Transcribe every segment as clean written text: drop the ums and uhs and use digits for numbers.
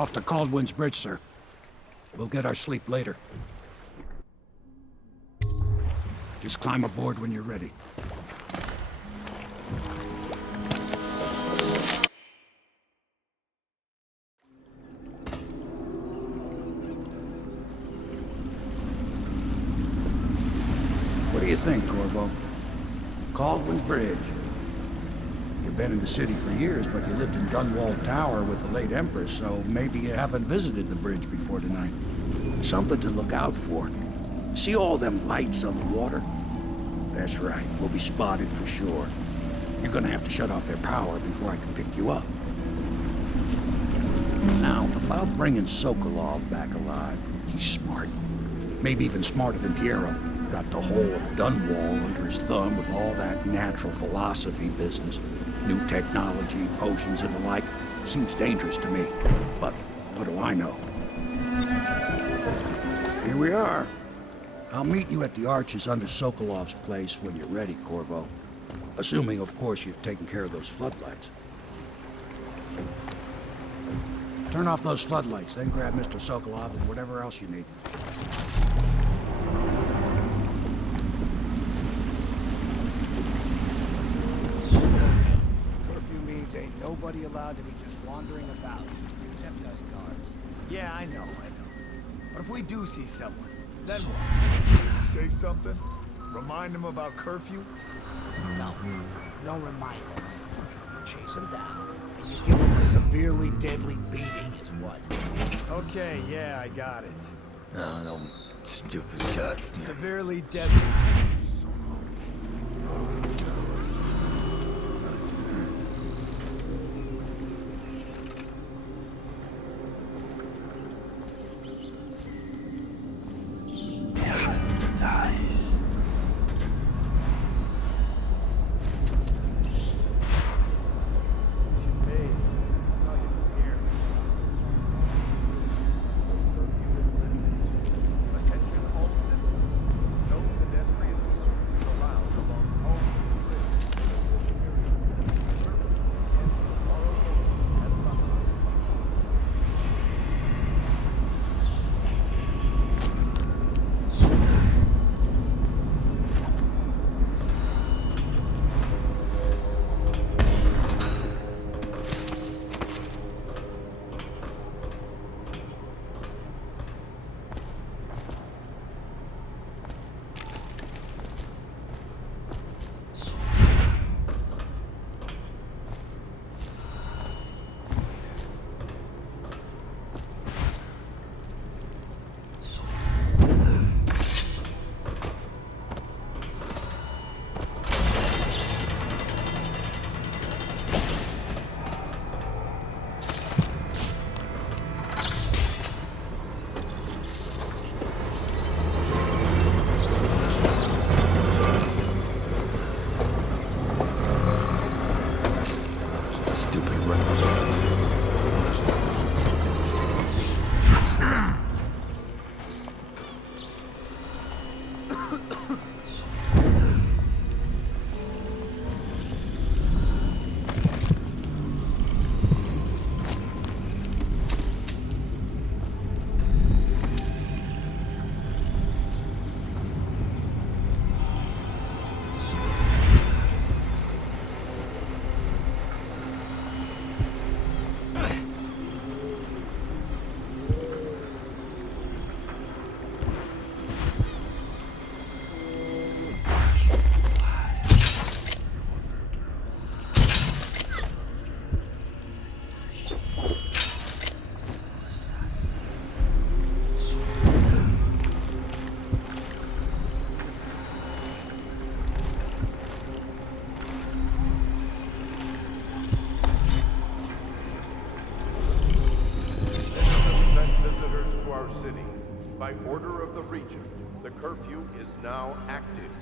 Off to Caldwin's Bridge, sir. We'll get our sleep later. Just climb aboard when you're ready. What do you think, Corvo? Caldwin's Bridge. You've been in the city for years, but you lived in Gunwall Tower with the late Empress, so maybe you haven't visited the bridge before tonight. Something to look out for. See all them lights on the water? That's right, we'll be spotted for sure. You're gonna have to shut off their power before I can pick you up. Now, about bringing Sokolov back alive, he's smart. Maybe even smarter than Piero. Got the whole of Gunwall under his thumb with all that natural philosophy business. New technology, potions and the like. Seems dangerous to me. But what do I know? Here we are. I'll meet you at the arches under Sokolov's place when you're ready, Corvo. Assuming, of course, you've taken care of those floodlights. Turn off those floodlights, then grab Mr. Sokolov and whatever else you need. Ain't nobody allowed to be just wandering about, except us guards. Yeah, I know. But if we do see someone, then what? You say something? Remind them about curfew? No, you don't remind them. You chase them down, and you give them a severely deadly beating is what. Okay, yeah, I got it. No, stupid cut. Severely deadly. By order of the Regent, the curfew is now active.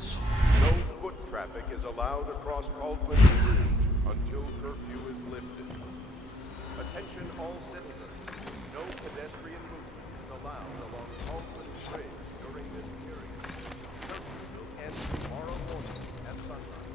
No foot traffic is allowed across Caldwin's Bridge until curfew is lifted. Attention all citizens. No pedestrian movement is allowed along Caldwin's Bridge during this period. Curfew will end tomorrow morning at sunrise.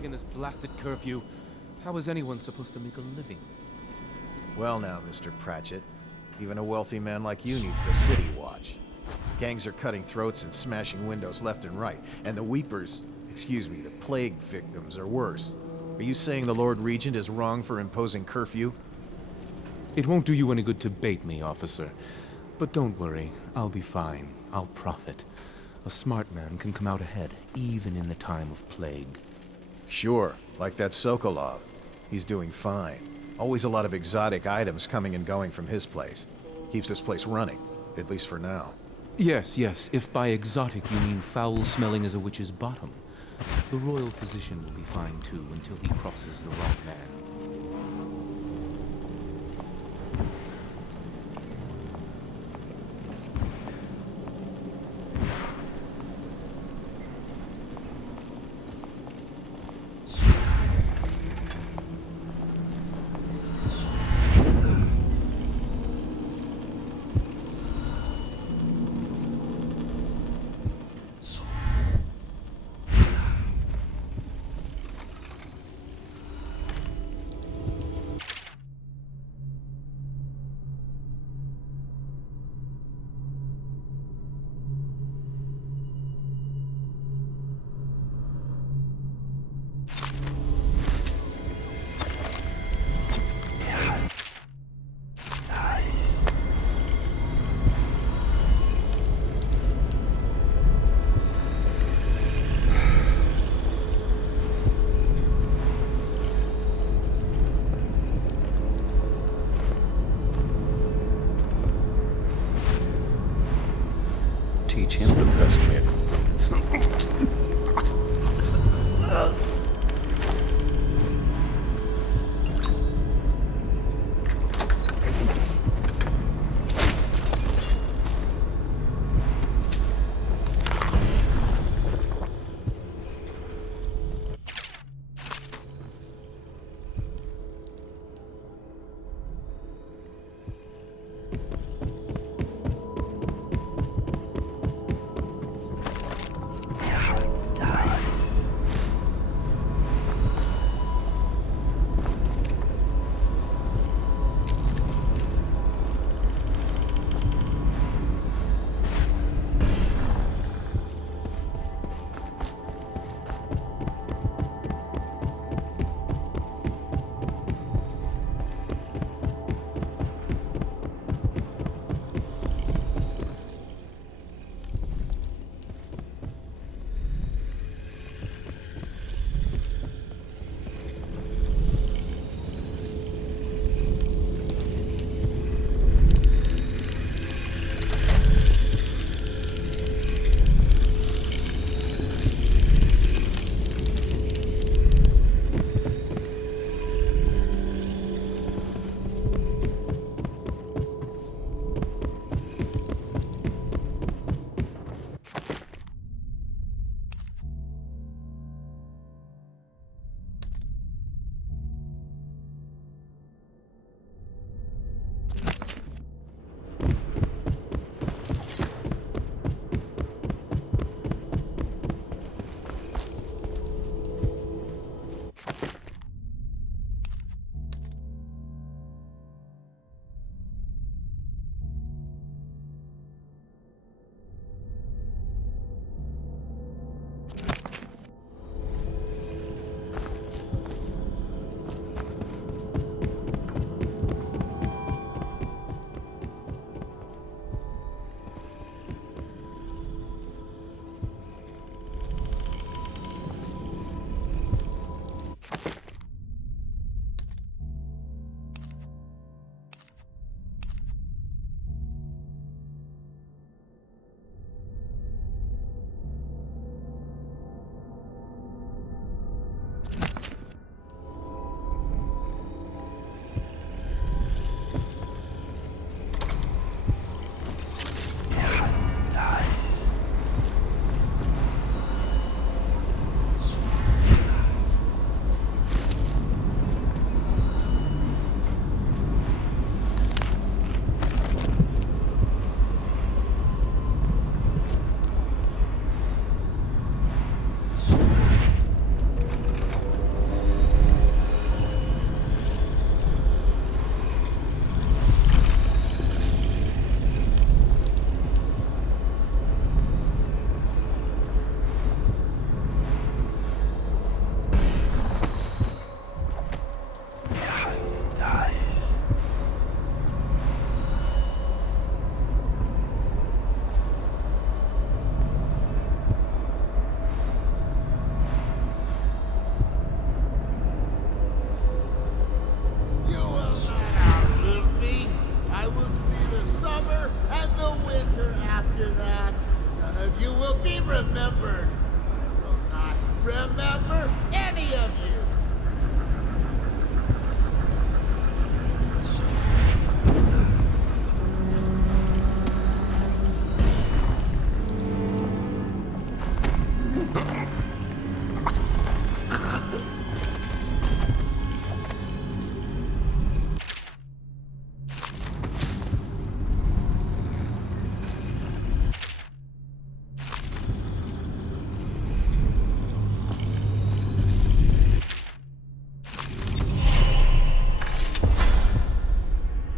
plague and this blasted curfew, how is anyone supposed to make a living? Well now, Mr. Pratchett, even a wealthy man like you needs the city watch. Gangs are cutting throats and smashing windows left and right, and the weepers, the plague victims are worse. Are you saying the Lord Regent is wrong for imposing curfew? It won't do you any good to bait me, officer. But don't worry, I'll be fine. I'll profit. A smart man can come out ahead, even in the time of plague. Sure, like that Sokolov. He's doing fine. Always a lot of exotic items coming and going from his place. Keeps this place running, at least for now. Yes, if by exotic you mean foul-smelling as a witch's bottom. The royal physician will be fine too, until he crosses the wrong man. Teach him the best way.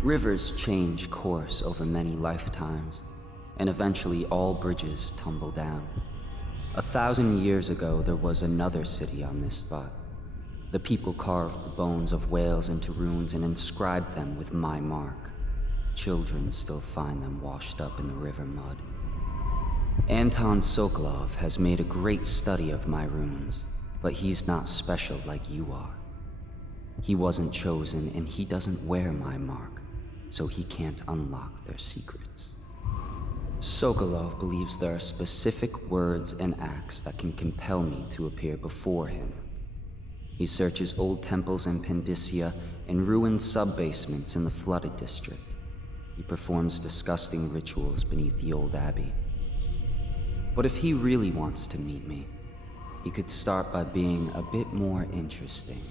Rivers change course over many lifetimes, and eventually all bridges tumble down. 1,000 years ago, there was another city on this spot. The people carved the bones of whales into runes and inscribed them with my mark. Children still find them washed up in the river mud. Anton Sokolov has made a great study of my runes, but he's not special like you are. He wasn't chosen, and he doesn't wear my mark, so he can't unlock their secrets. Sokolov believes there are specific words and acts that can compel me to appear before him. He searches old temples in Pendicia and ruined sub-basements in the flooded district. He performs disgusting rituals beneath the old abbey. But if he really wants to meet me, he could start by being a bit more interesting.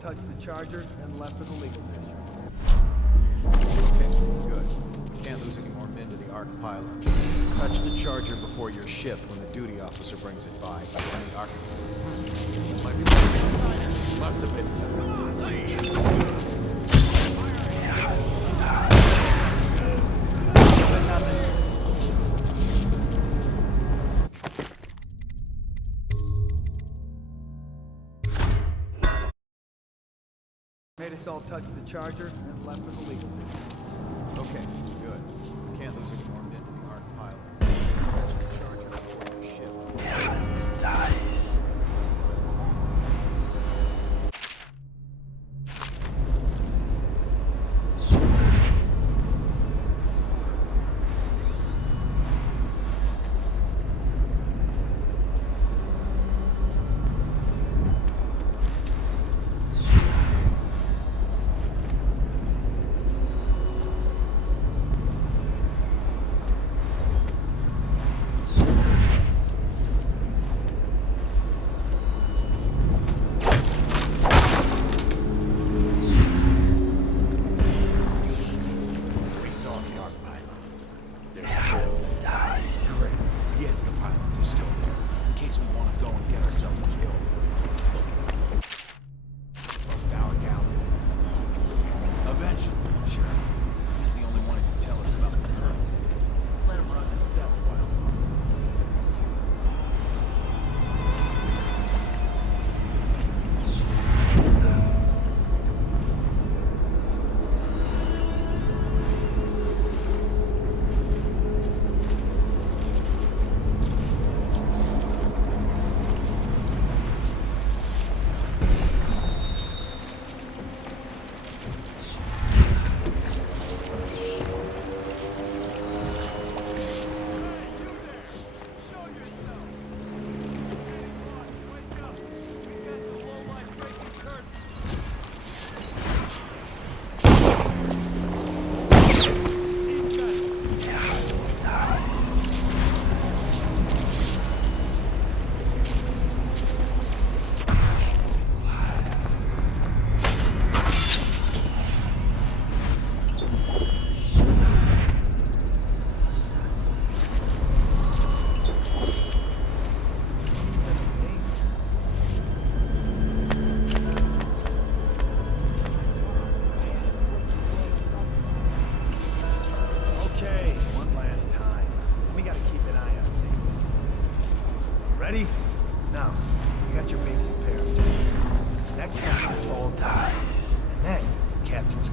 Touch the charger and left for the legal district. Okay, good. We can't lose any more men to the Ark pylon. Touch the charger before your shift when the duty officer brings it by. And the Ark... Might be must have been... Made us all touch the charger and left for the legal district. Okay, good. We can't lose any more men to the Ark pylon. Touch the charger before your shift. Nice.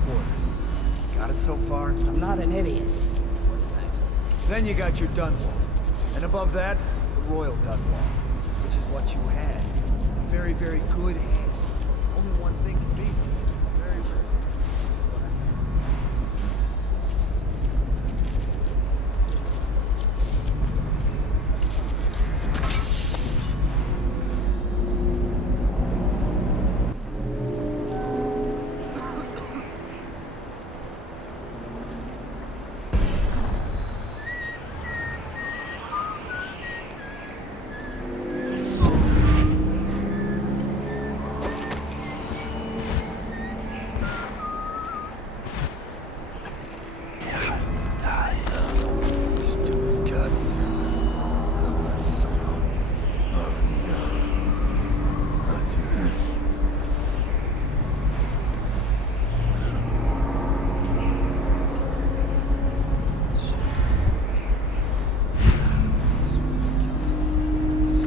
quarters. Got it so far? I'm not an idiot. What's next? Then you got your Dunwall. And above that, the Royal Dunwall, which is what you had. A very, very good hand. Only one thing can beat it. Very rare. Which is what I have. Stupid cut.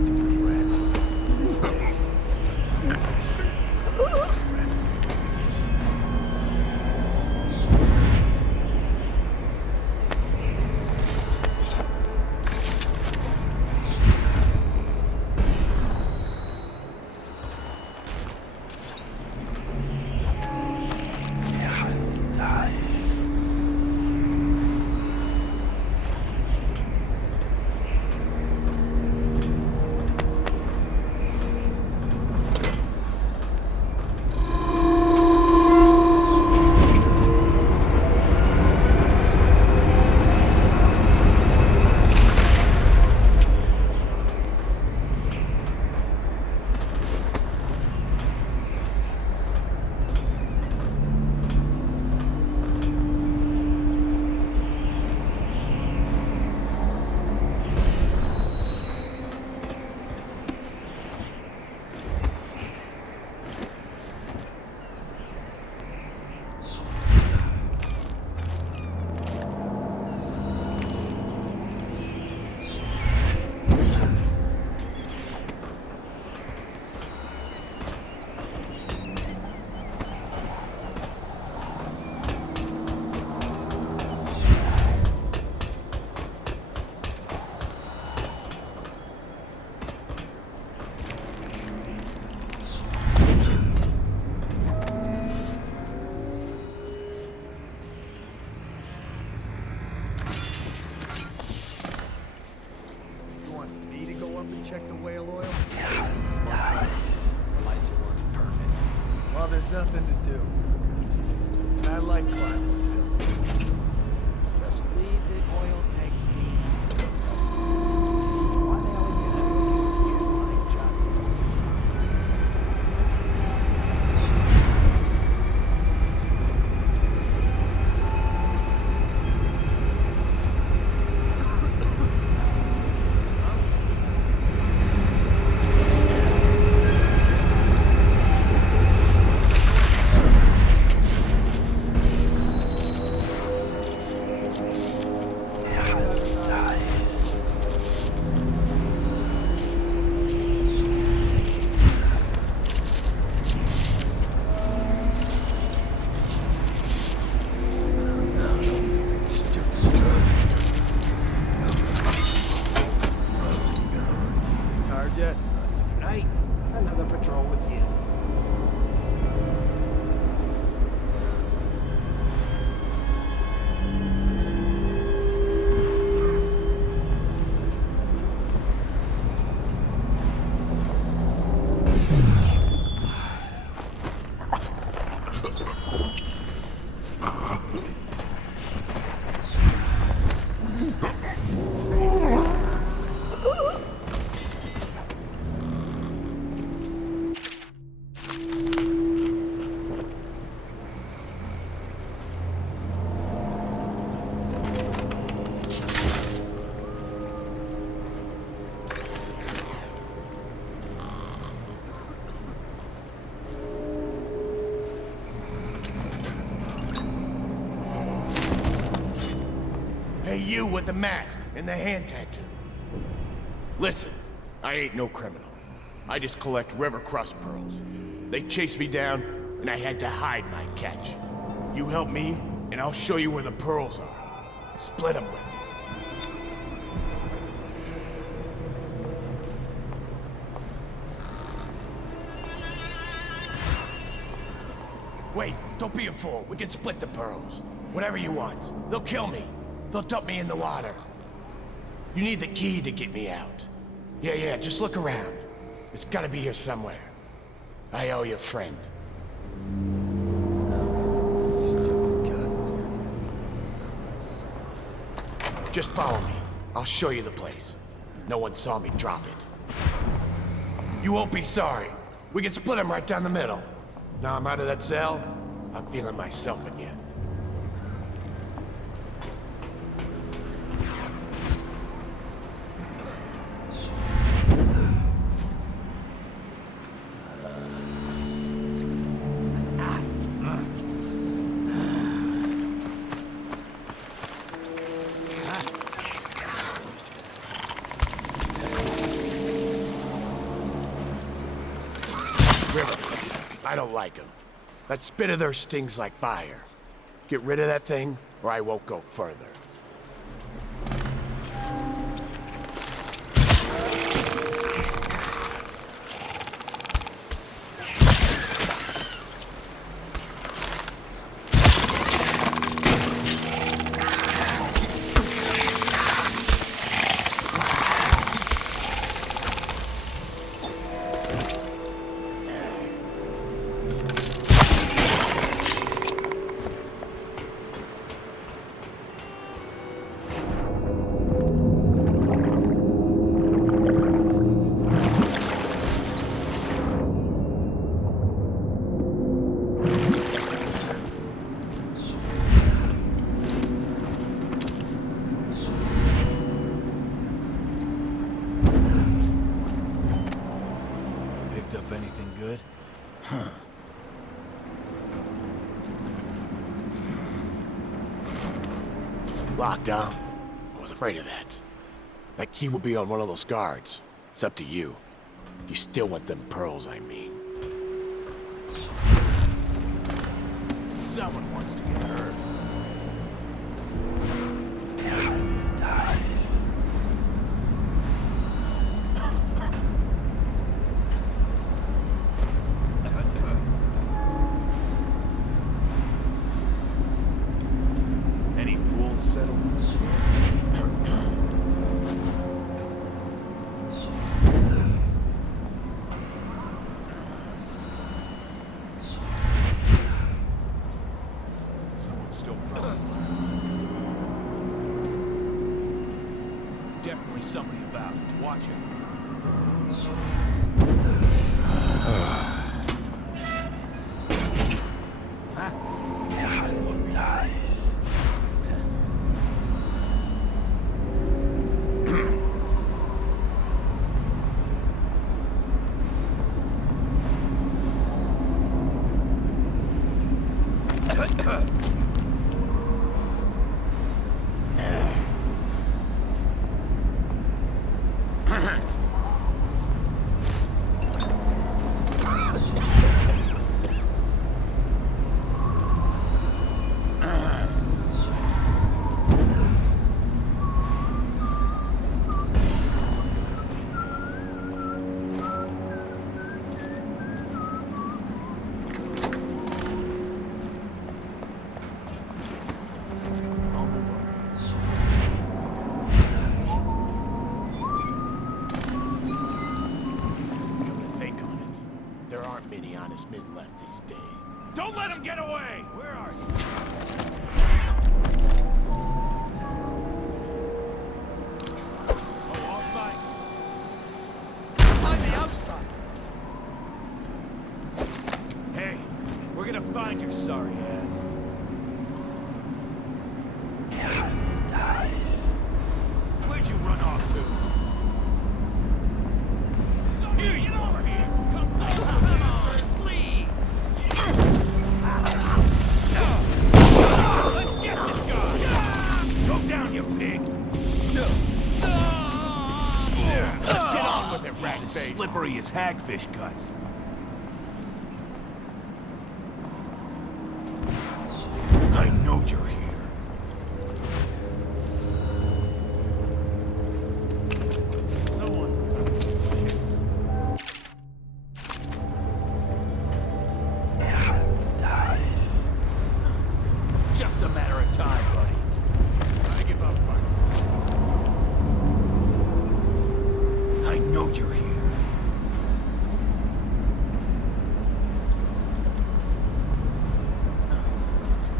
Stupid rats. You want me to go up and check the whale oil? Yeah, it's nice. The lights are working perfect. Well, there's nothing to do. And I like climbing buildings. Just leave the oil tank to me. Why the hell is he gonna look at you like just? Tired yet? Right? Another patrol with you. Hey, you with the mask and the hand tattoo. Listen, I ain't no criminal. I just collect river crust pearls. They chased me down, and I had to hide my catch. You help me, and I'll show you where the pearls are. Split them with me. Wait, don't be a fool. We can split the pearls. Whatever you want. They'll kill me. They'll dump me in the water. You need the key to get me out. Yeah, just look around. It's gotta be here somewhere. I owe you a friend. Just follow me. I'll show you the place. No one saw me drop it. You won't be sorry. We can split them right down the middle. Now I'm out of that cell, I'm feeling myself again. I don't like them. That spit of theirs stings like fire. Get rid of that thing, or I won't go further. Up anything good? Locked, huh? I was afraid of that. That key will be on one of those guards. It's up to you. You still want them pearls, I mean. Someone wants to get hurt. Any fools settle? Someone's still prone. Definitely somebody about. Watch it. Nice. Many honest men left these days. Don't let him get away! Where are you? Oh, all right. On the outside! Hey, we're gonna find your sorry ass. Nice. Where'd you run off to? Here, get over here! Come on, please! Let's get this guy! Go down, you pig! Let's get on with it, rat face! Slippery as hagfish guts.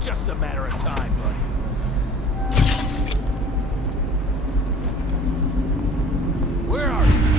Just a matter of time, buddy. Where are you?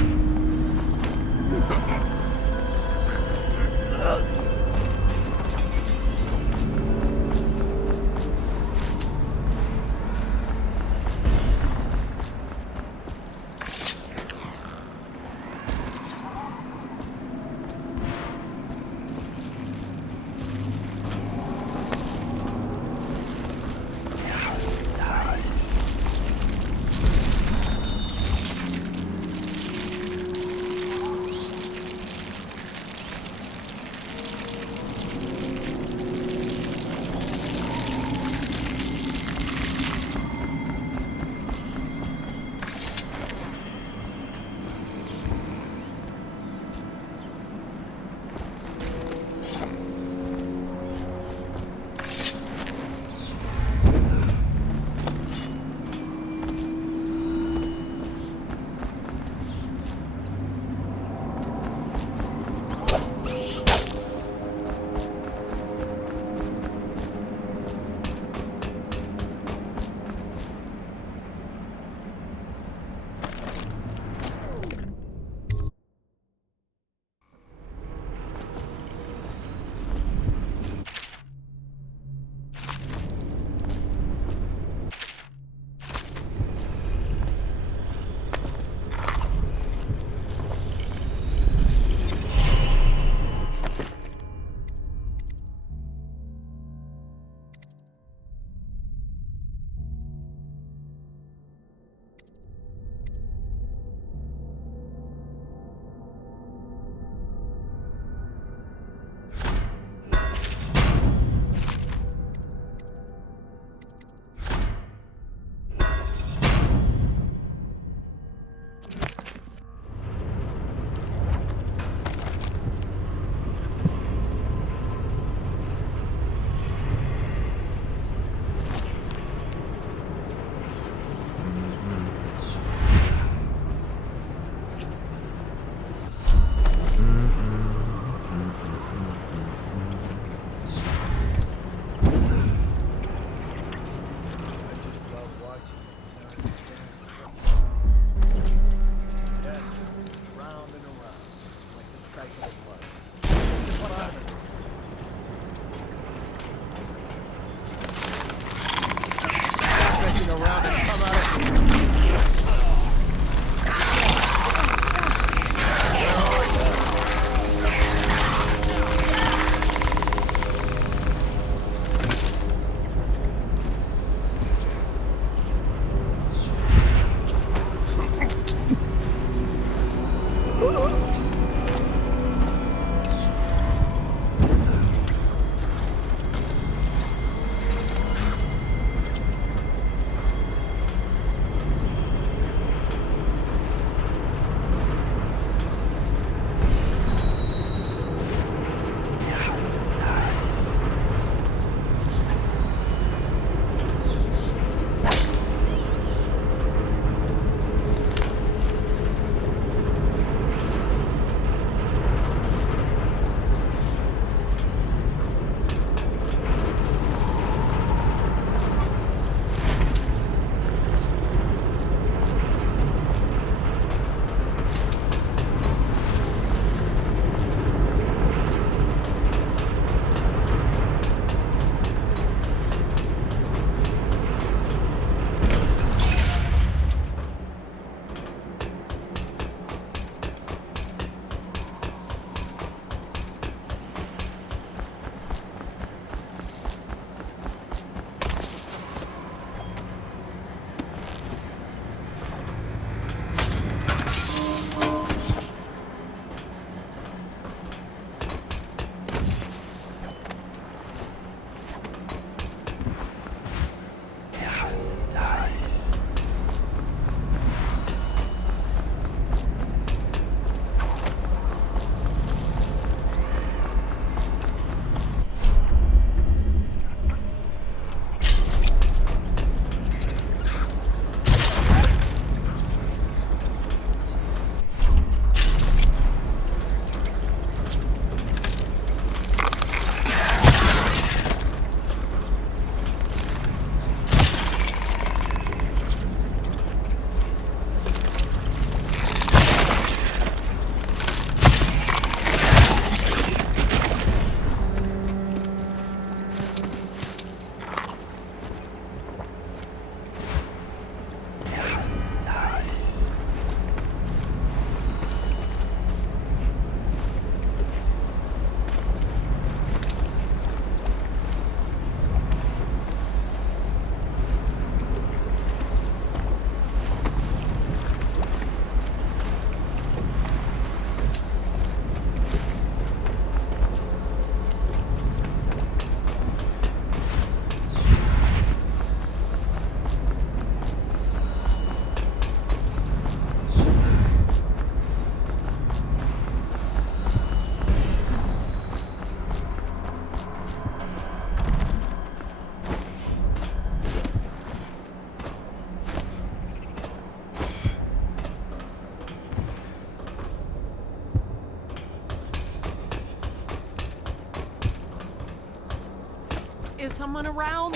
Is someone around?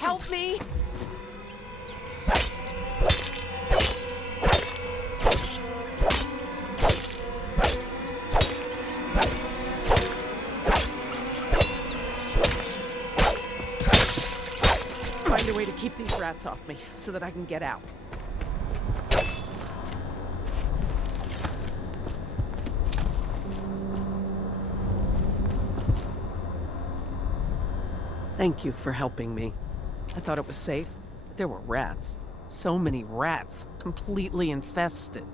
Help me! Find a way to keep these rats off me so that I can get out. Thank you for helping me. I thought it was safe, but there were rats. So many rats, completely infested.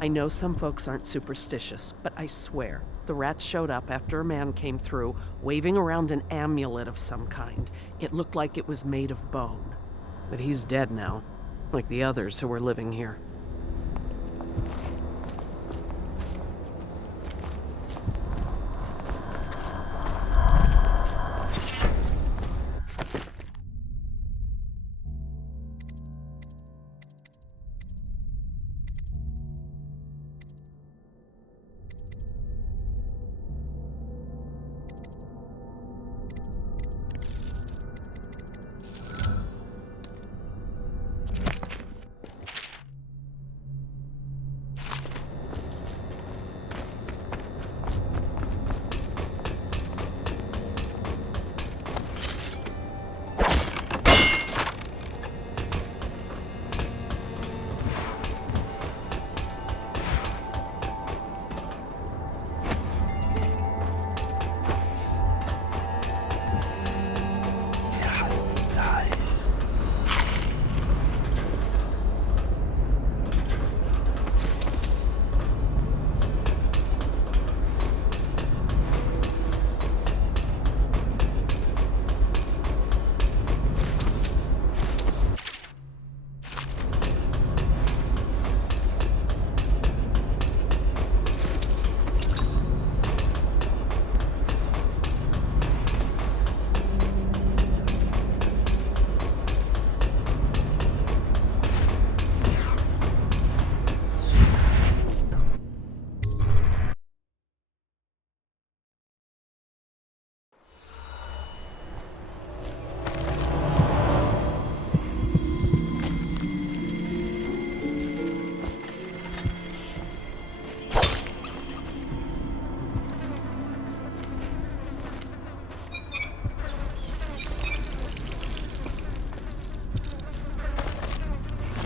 I know some folks aren't superstitious, but I swear, the rats showed up after a man came through, waving around an amulet of some kind. It looked like it was made of bone. But he's dead now, like the others who were living here.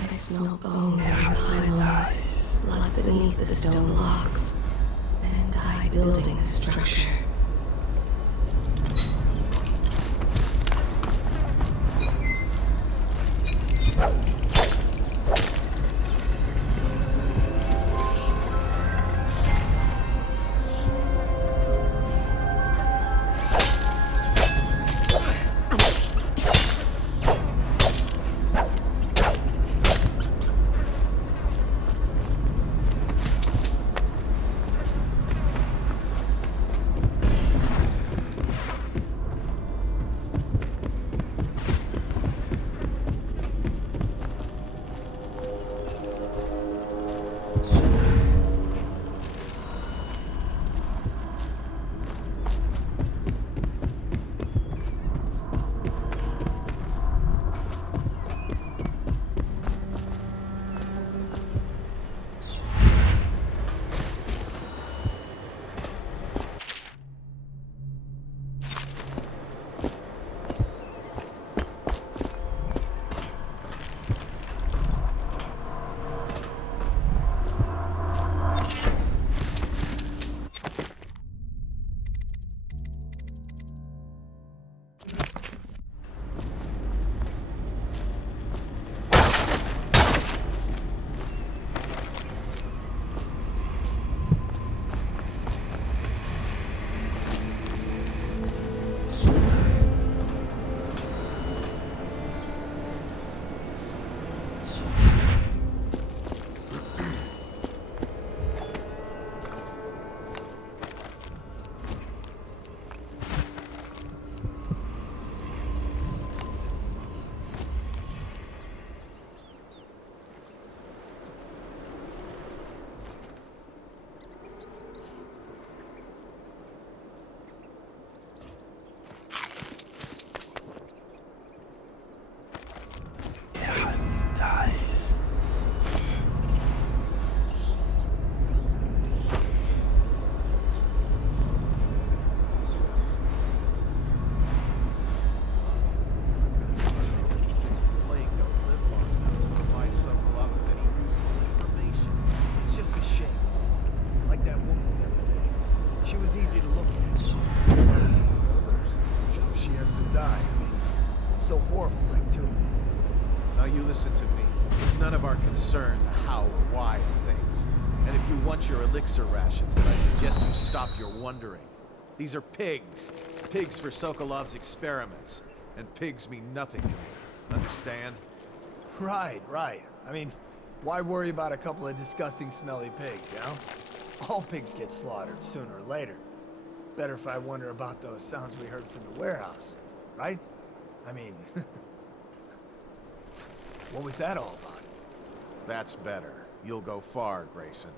Smell bones in the pylons, blood beneath the stone locks, and I building a structure. die. I mean, it's so horrible, like, too. Now you listen to me. It's none of our concern the how or why of things. And if you want your elixir rations, then I suggest you stop your wondering. These are pigs. Pigs for Sokolov's experiments. And pigs mean nothing to me. Understand? Right, right. I mean, why worry about a couple of disgusting, smelly pigs, you know? All pigs get slaughtered sooner or later. Better if I wonder about those sounds we heard from the warehouse, right? I mean, what was that all about? That's better. You'll go far, Grayson.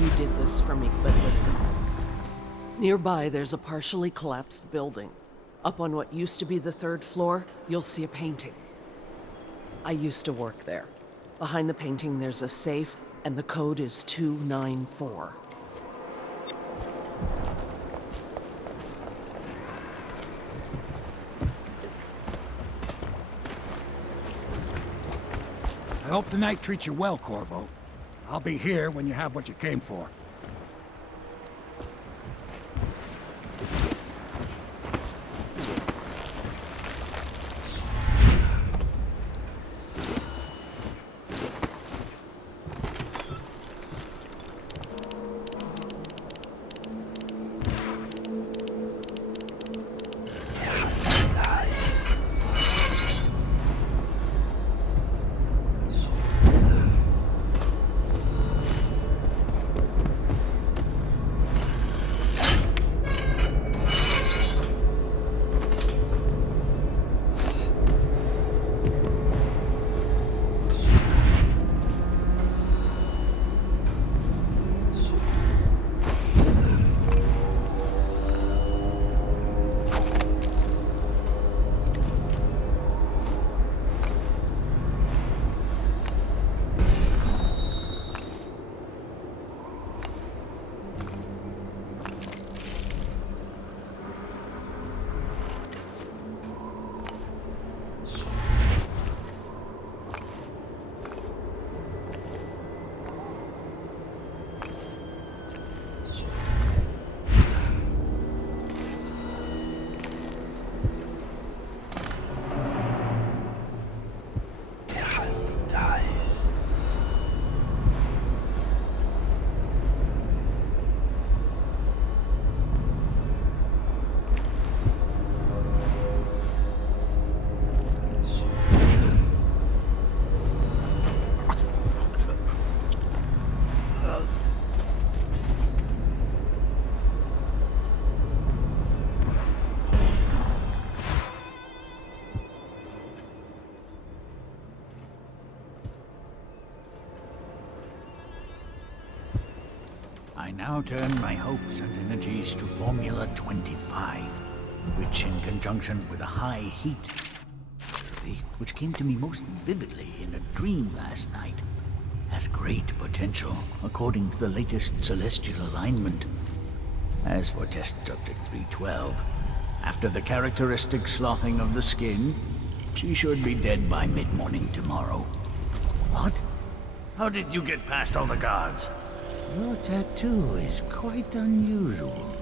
You did this for me, but listen. Nearby, there's a partially collapsed building. Up on what used to be the 3rd floor, you'll see a painting. I used to work there. Behind the painting, there's a safe, and the code is 294. I hope the night treats you well, Corvo. I'll be here when you have what you came for. I now turn my hopes and energies to Formula 25, which in conjunction with a high heat, which came to me most vividly in a dream last night, has great potential according to the latest celestial alignment. As for test subject 312, after the characteristic sloughing of the skin, she should be dead by mid-morning tomorrow. What? How did you get past all the guards? Your tattoo is quite unusual.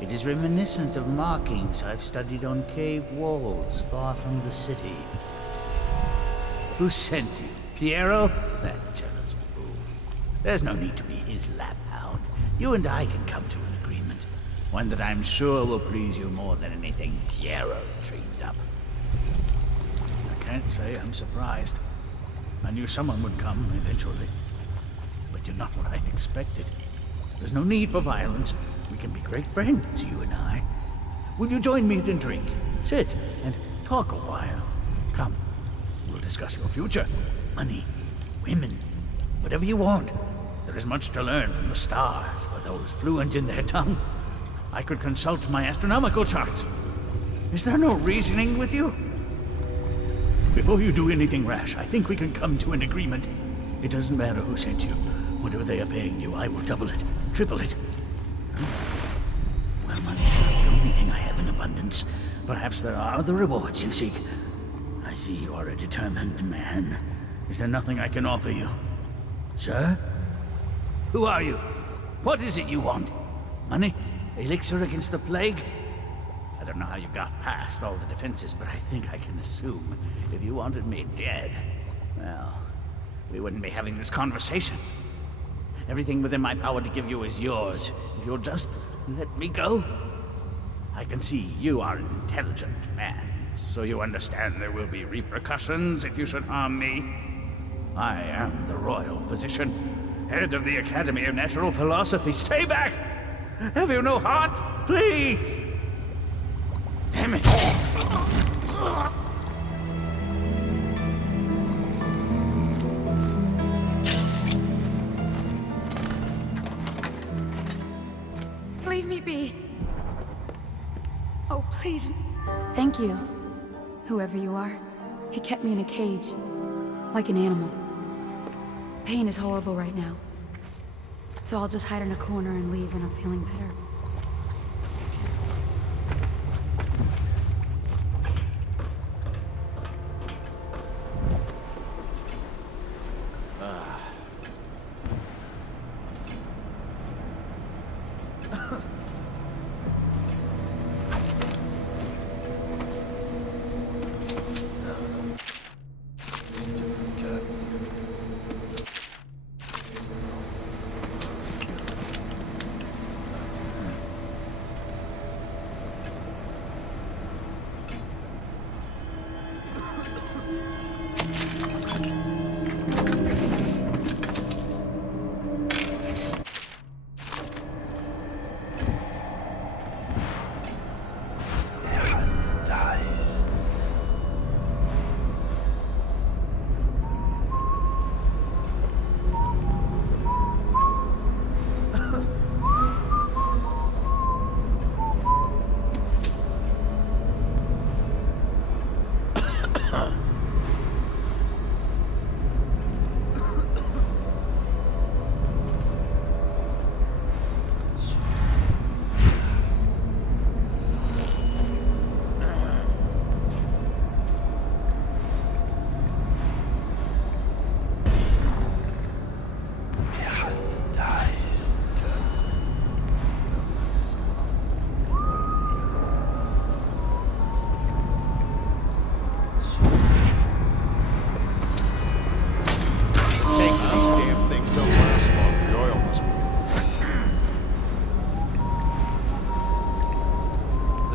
It is reminiscent of markings I've studied on cave walls far from the city. Who sent you? Piero? That jealous fool. There's no need to be his laphound. You and I can come to an agreement. One that I'm sure will please you more than anything Piero dreamed up. I can't say I'm surprised. I knew someone would come eventually. But you're not what I expected. There's no need for violence. We can be great friends, you and I. Will you join me and drink? Sit and talk a while. Come, we'll discuss your future. Money, women, whatever you want. There is much to learn from the stars for those fluent in their tongue. I could consult my astronomical charts. Is there no reasoning with you? Before you do anything rash, I think we can come to an agreement. It doesn't matter who sent you. Whatever they are paying you, I will double it, triple it. Well, money is not the only thing I have in abundance. Perhaps there are other rewards you seek. I see you are a determined man. Is there nothing I can offer you? Sir? Who are you? What is it you want? Money? Elixir against the plague? I don't know how you got past all the defenses, but I think I can assume if you wanted me dead, well, we wouldn't be having this conversation. Everything within my power to give you is yours. If you'll just let me go. I can see you are an intelligent man, so you understand there will be repercussions if you should harm me. I am the royal physician, head of the Academy of Natural Philosophy. Stay back! Have you no heart? Please! Damn it! Leave me be. Oh, please. Thank you. Whoever you are. He kept me in a cage. Like an animal. The pain is horrible right now. So I'll just hide in a corner and leave when I'm feeling better.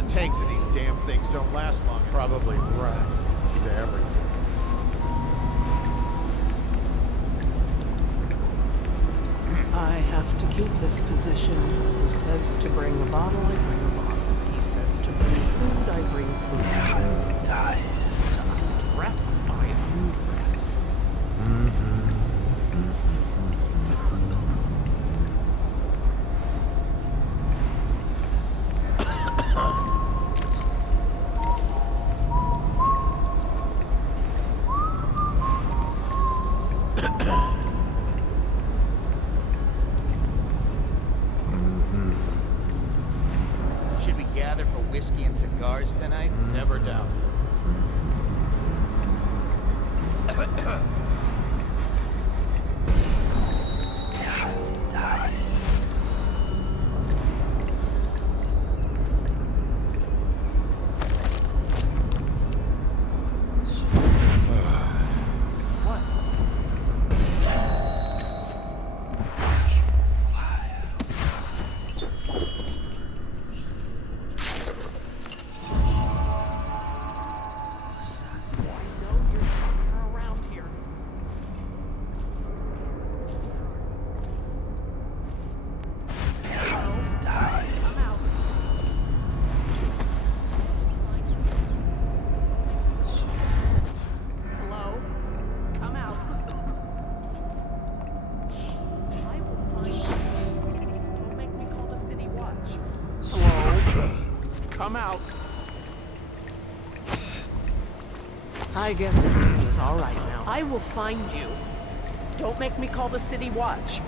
Tanks of these damn things don't last long. Probably rats to everything. I have to keep this position. He says to bring a bottle, I bring a bottle. He says to bring food, I bring food. He says to undress, I undress. Should we gather for whiskey and cigars tonight? Never doubt. come out. I guess everything is all right now. I will find you. Don't make me call the city watch.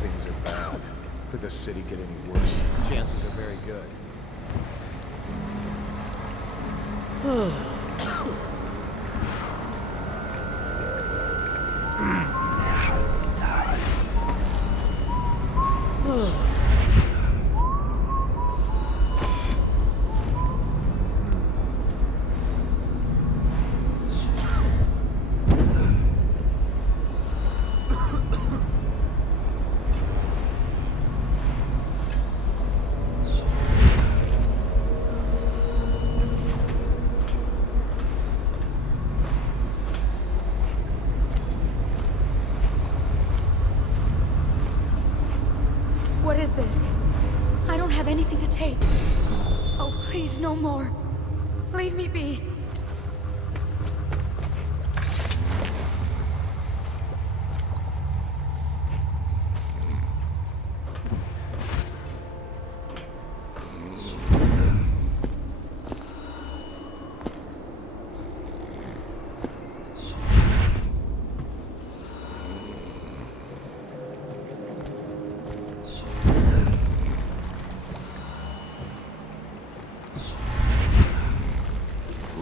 Things are bad. Could the city get any worse? Chances are very good. What is this? I don't have anything to take. Oh, please, no more. Leave me be.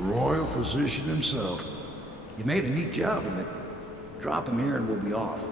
Royal physician himself. You made a neat job of it. Drop him here and we'll be off.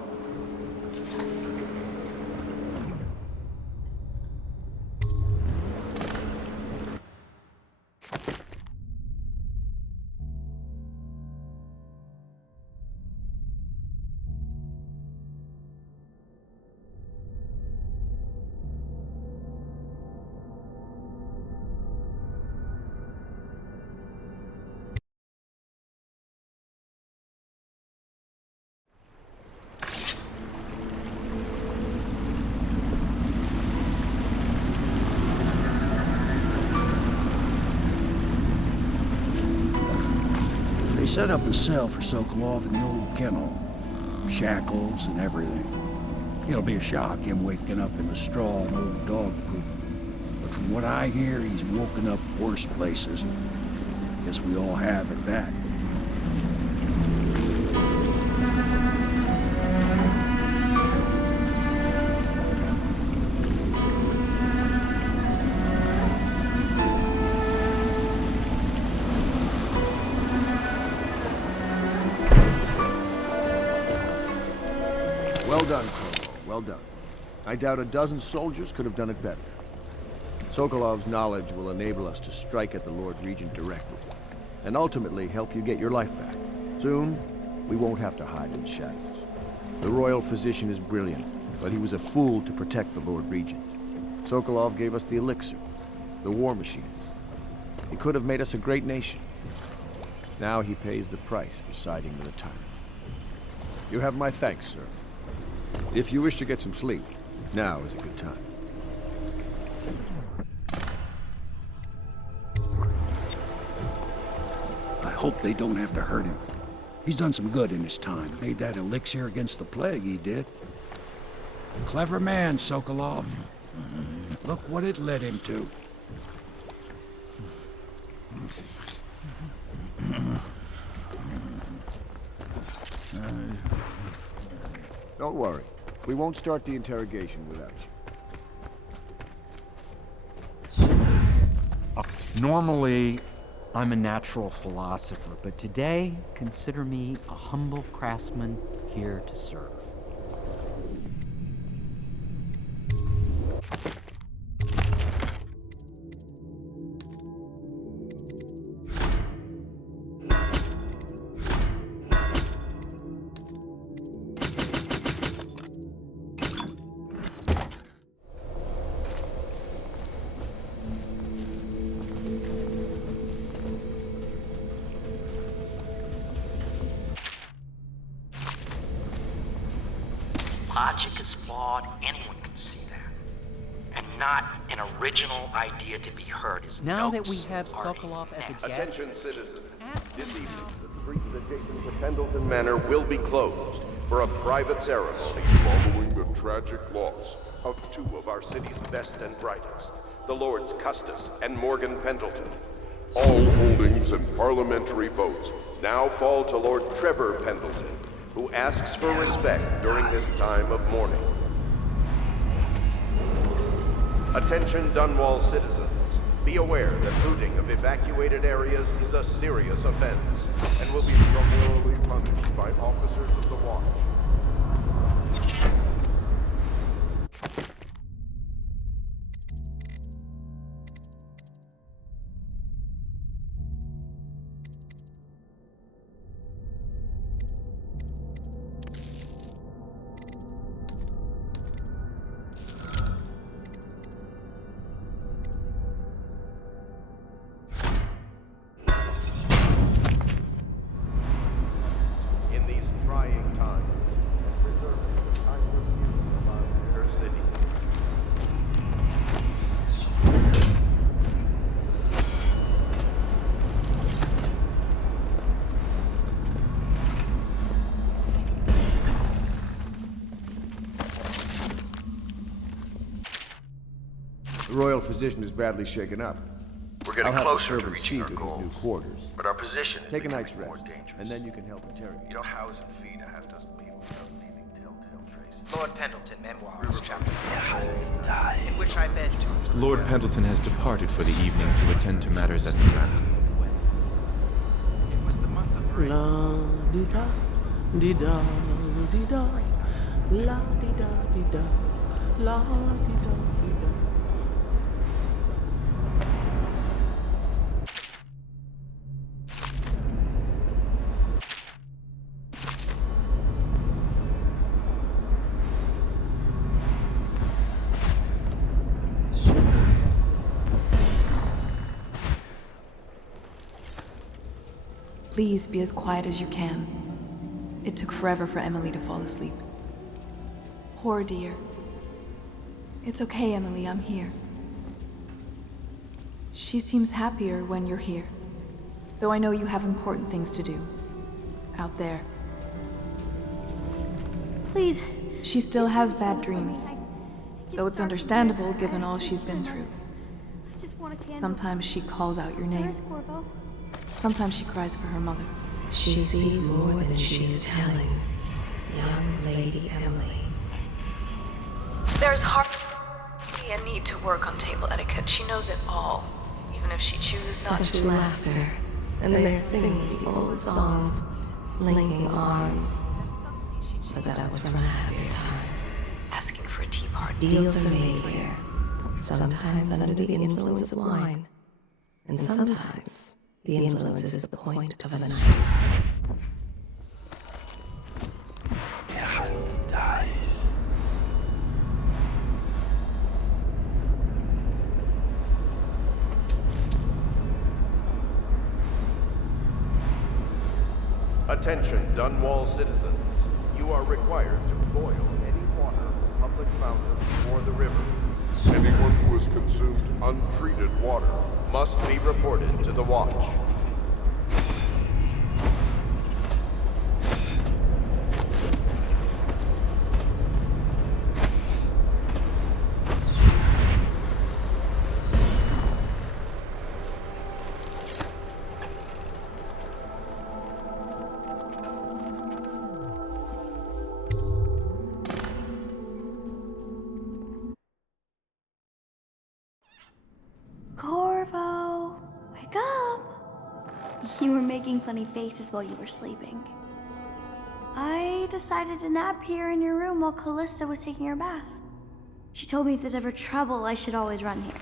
They set up a cell for Sokolov in the old kennel. Shackles and everything. It'll be a shock, him waking up in the straw and old dog poop. But from what I hear, he's woken up worse places. Guess we all have at that. Well done, Corvo. Well done. I doubt a dozen soldiers could have done it better. Sokolov's knowledge will enable us to strike at the Lord Regent directly, and ultimately help you get your life back. Soon, we won't have to hide in the shadows. The royal physician is brilliant, but he was a fool to protect the Lord Regent. Sokolov gave us the elixir, the war machines. He could have made us a great nation. Now he pays the price for siding with a tyrant. You have my thanks, sir. If you wish to get some sleep, now is a good time. I hope they don't have to hurt him. He's done some good in his time. Made that elixir against the plague, he did. Clever man, Sokolov. Look what it led him to. Don't worry. We won't start the interrogation without you. Normally, I'm a natural philosopher, but today, consider me a humble craftsman here to serve. Logic is flawed, anyone can see that. And not an original idea to be heard is Now no that we have party Sokolov as a next. guest... Attention, citizens. This evening, the streets adjacent to Pendleton Manor will be closed. for a private ceremony following the tragic loss of two of our city's best and brightest, the Lords Custis and Morgan Pendleton. All holdings and parliamentary votes now fall to Lord Trevor Pendleton, who asks for respect during this time of mourning. Attention Dunwall citizens. Be aware that looting of evacuated areas is a serious offense and will be summarily punished by officers of the Watch. In these trying times, and preserving the timeless beauty of our fair city. The royal physician is badly shaken up. We're getting I'll have the closer to servants reaching see our to his goals. new quarters. But our position is Take a becoming night's more rest, dangerous. and then you can help interrogate. You know, house and feed a half dozen people without leaving telltale traces. Lord Pendleton, Memoirs, Chapter 4, in which I beg to... Lord Pendleton has departed for the evening to attend to matters at the manor. La di da, di da, di da, la di da, di da, la di da, di da. Please be as quiet as you can. It took forever for Emily to fall asleep. Poor dear. It's okay, Emily, I'm here. She seems happier when you're here. Though I know you have important things to do. Out there. Please. She still has bad dreams. Though it's understandable given all she's been through. I just want a candle. Sometimes she calls out your name. Where's Corvo? Sometimes she cries for her mother. She sees more than she is telling. Young Lady Emily. There's hardly a need to work on table etiquette. She knows it all, even if she chooses not Such to. laughter, and they're singing the old songs, linking arms. But that was from a happier time. Asking for a tea party. Deals are made here, sometimes under the influence of wine, and sometimes the influence is the point of a knife. Dies. Attention, Dunwall citizens. You are required to boil any water from public fountains or the river. Anyone who has consumed untreated water must be reported to the Watch. Corvo, wake up! You were making funny faces while you were sleeping. I decided to nap here in your room while Callista was taking her bath. She told me if there's ever trouble, I should always run here.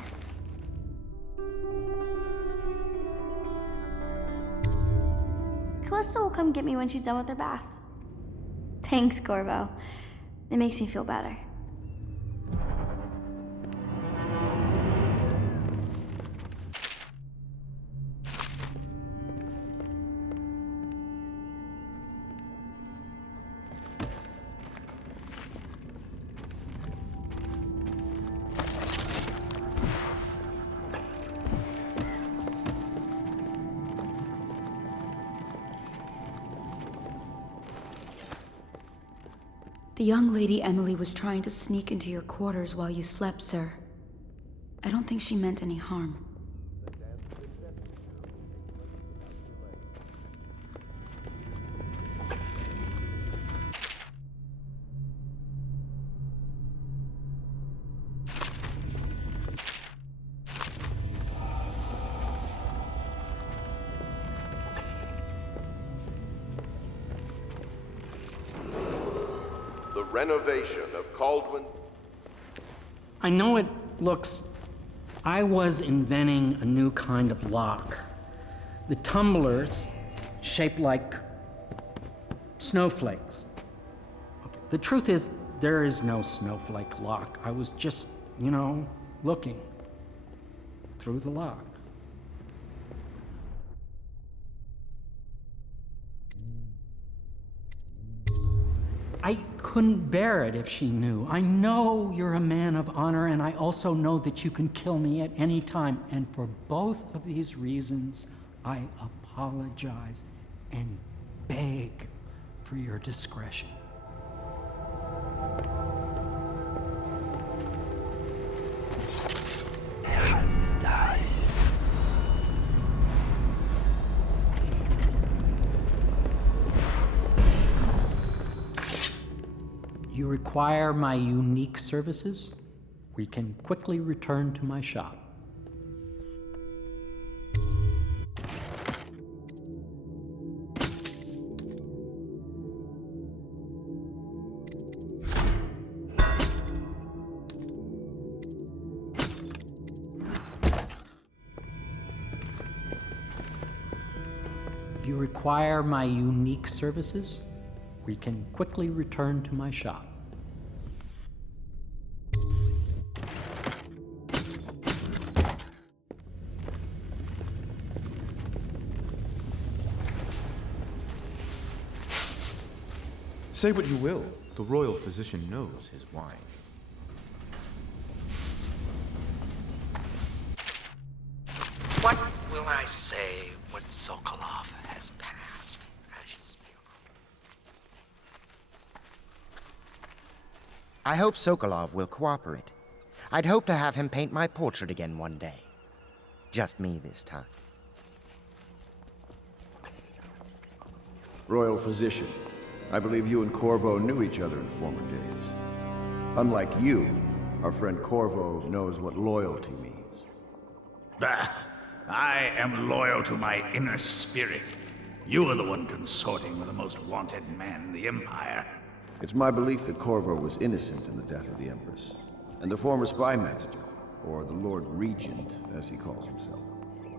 Callista will come get me when she's done with her bath. Thanks, Corvo. It makes me feel better. The young lady Emily was trying to sneak into your quarters while you slept, sir. I don't think she meant any harm. The renovation of Caldwin. I know it looks... I was inventing a new kind of lock. The tumblers, shaped like snowflakes. Okay. The truth is, there is no snowflake lock. I was just, looking through the lock. I couldn't bear it if she knew. I know you're a man of honor, and I also know that you can kill me at any time. And for both of these reasons, I apologize and beg for your discretion. Hands dies. You require my unique services? We can quickly return to my shop. If you require my unique services, we can quickly return to my shop. Say what you will, the royal physician knows his wine. What will I say when Sokolov has passed? I hope Sokolov will cooperate. I'd hope to have him paint my portrait again one day. Just me this time. Royal Physician, I believe you and Corvo knew each other in former days. Unlike you, our friend Corvo knows what loyalty means. Bah! I am loyal to my inner spirit. You are the one consorting with the most wanted man in the Empire. It's my belief that Corvo was innocent in the death of the Empress, and the former spy master, or the Lord Regent, as he calls himself,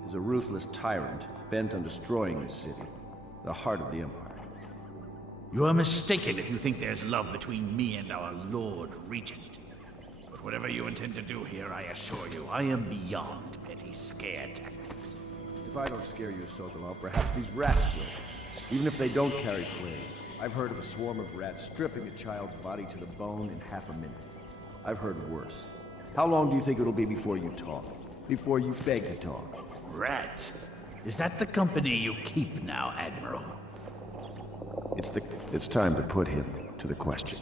is a ruthless tyrant bent on destroying this city, the heart of the Empire. You are mistaken if you think there's love between me and our Lord Regent. But whatever you intend to do here, I assure you, I am beyond petty scare tactics. If I don't scare you, Sokolov, perhaps these rats will. Even if they don't carry plague. I've heard of a swarm of rats stripping a child's body to the bone in half a minute. I've heard worse. How long do you think it'll be before you talk? Before you beg to talk? Rats? Is that the company you keep now, Admiral? It's time to put him to the question.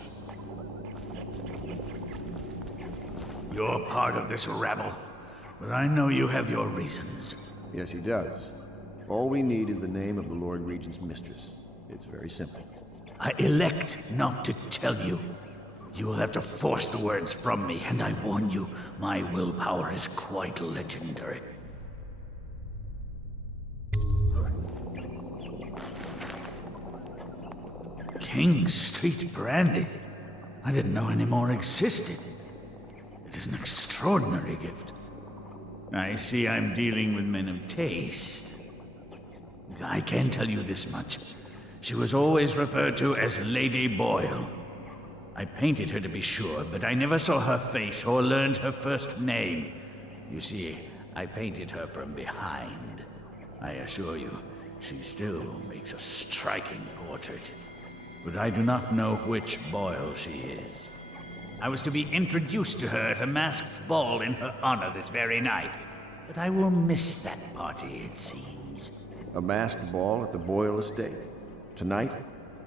You're part of this rabble, but I know you have your reasons. Yes, he does. All we need is the name of the Lord Regent's mistress. It's very simple. I elect not to tell you. You will have to force the words from me, and I warn you, my willpower is quite legendary. King Street brandy? I didn't know any more existed. It is an extraordinary gift. I see I'm dealing with men of taste. I can tell you this much. She was always referred to as Lady Boyle. I painted her to be sure, but I never saw her face or learned her first name. You see, I painted her from behind. I assure you, she still makes a striking portrait. But I do not know which Boyle she is. I was to be introduced to her at a masked ball in her honor this very night. But I will miss that party, it seems. A masked ball at the Boyle estate. Tonight?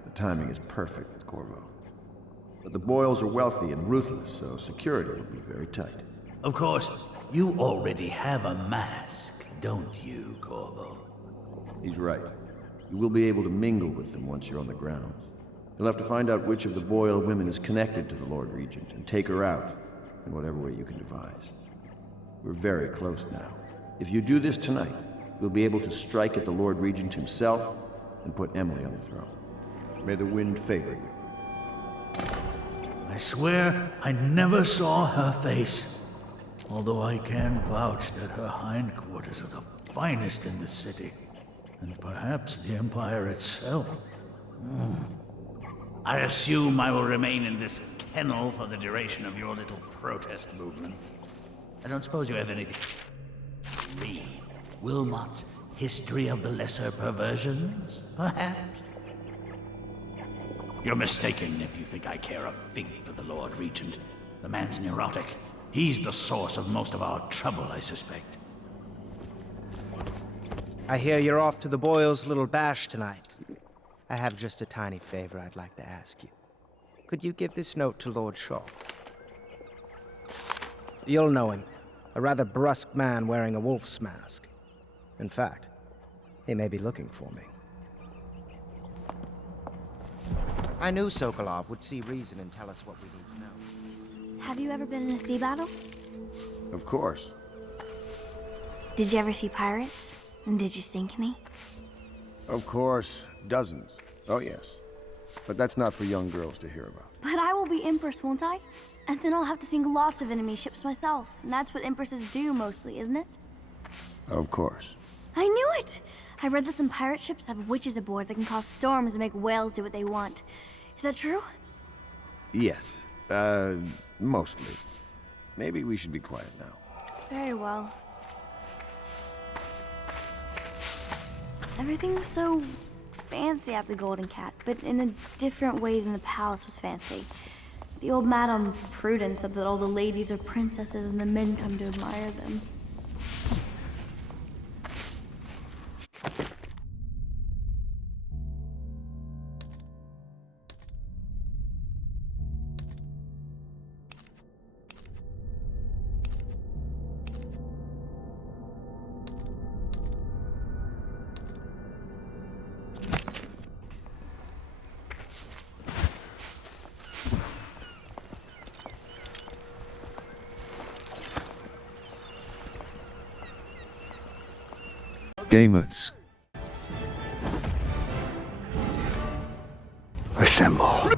The timing is perfect, Corvo. But the Boyles are wealthy and ruthless, so security will be very tight. Of course, you already have a mask, don't you, Corvo? He's right. You will be able to mingle with them once you're on the grounds. You'll have to find out which of the Boyle women is connected to the Lord Regent and take her out in whatever way you can devise. We're very close now. If you do this tonight, we'll be able to strike at the Lord Regent himself and put Emily on the throne. May the wind favor you. I swear I never saw her face. Although I can vouch that her hindquarters are the finest in the city. And perhaps the Empire itself. I assume I will remain in this kennel for the duration of your little protest movement. I don't suppose you have anything. Read Wilmot's History of the Lesser Perversions, perhaps? You're mistaken if you think I care a fig for the Lord Regent. The man's neurotic. He's the source of most of our trouble, I suspect. I hear you're off to the Boyles' little bash tonight. I have just a tiny favor I'd like to ask you. Could you give this note to Lord Shaw? You'll know him. A rather brusque man wearing a wolf's mask. In fact, he may be looking for me. I knew Sokolov would see reason and tell us what we need to know. Have you ever been in a sea battle? Of course. Did you ever see pirates? And did you sink any? Of course. Dozens. Oh, yes. But that's not for young girls to hear about. But I will be Empress, won't I? And then I'll have to sink lots of enemy ships myself. And that's what Empresses do mostly, isn't it? Of course. I knew it! I read that some pirate ships have witches aboard that can cause storms and make whales do what they want. Is that true? Yes. Mostly. Maybe we should be quiet now. Very well. Everything was so fancy at the Golden Cat, but in a different way than the palace was fancy. The old Madame Prudence said that all the ladies are princesses and the men come to admire them. Gamers. Assemble.